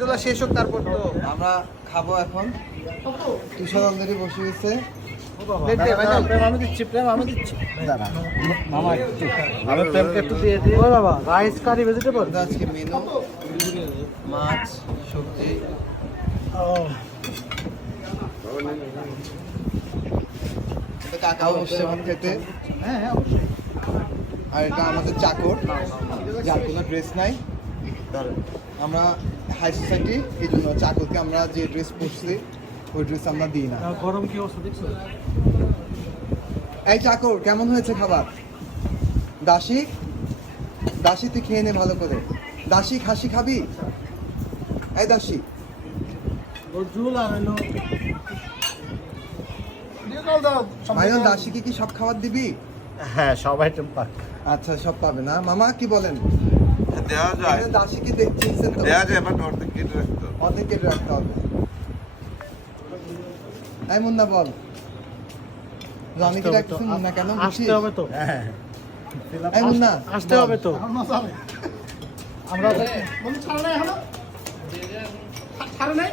তোলা শেষ হোক তারপর তো আমরা খাবো এখন। তুষার অলরেডি বসে গেছে। আমি দিচ্ছি আমি প্রেমকে একটু দিয়ে দিই। ও বাবা, রাইস কারি ভেজিটেবল। আজকে মেনু মাছ সবজি। কাকাও বসছে এখন খেতে। হ্যাঁ অবশ্যই। আর এটা আমাদের চাকর, যার কোনো ড্রেস নাই। আমরা হাই সোসাইটি, এই জন্য চাকরকে আমরা যে ড্রেস পরছি ওই ড্রেস আমরা দিই না। গরম কি অবস্থা দেখছো? এই চাকর, কেমন হয়েছে খাবার? দাসী, দাসী তুই খেয়ে নে ভালো করে। দাসী, খাসি খাবি? এই দাসী, ঝুল আর হলো ভাইয়ন দাসীকে কি সব খাবার দিবি? হ্যাঁ সব আইটেম পাক। আচ্ছা, সব পাবে না। মামা কি বলেন? দেওয়া যায়, এখানে দাসীকে চিনছেন তো? দেওয়া যায়, বাট অর্ধেক কেটে রাখতে হবে। অর্ধেক কেটে রাখতে হবে। এই মুন্না বল, রানীকে ডাকতেছেন মুন্না কেন? আসতে হবে তো। হ্যাঁ এই মুন্না আসতে হবে তো। আমরা বন্ধু ছাড়া নাই এখনো? ছাড়া নাই?